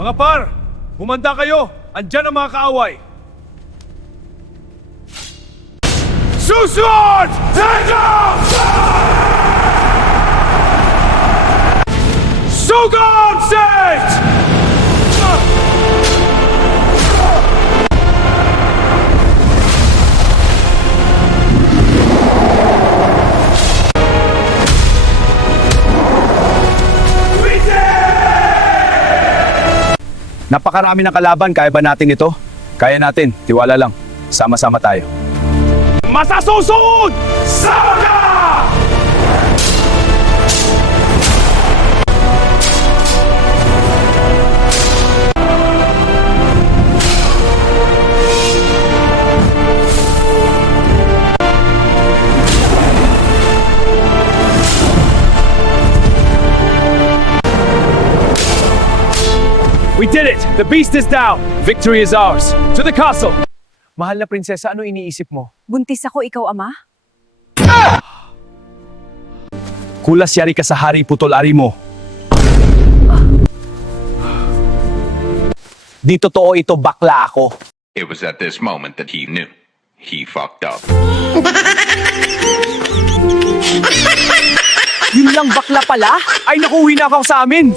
Mga par, humanda kayo! Andyan ang mga kaaway! Susunod! Tango! Sugod State! Napakarami ng kalaban, kaya ba natin ito? Kaya natin, tiwala lang. Sama-sama tayo. Masasusunod! Sama ka! We did it! The beast is down! Victory is ours! To the castle! Mahal na prinsesa, ano iniisip mo? Buntis ako, ikaw ama? Kulas yari ka sa hari putol ari mo. Di totoo ito, bakla ako. It was at this moment that he knew. He fucked up. Yun lang bakla pala? Ay naku, uwi na ako sa amin!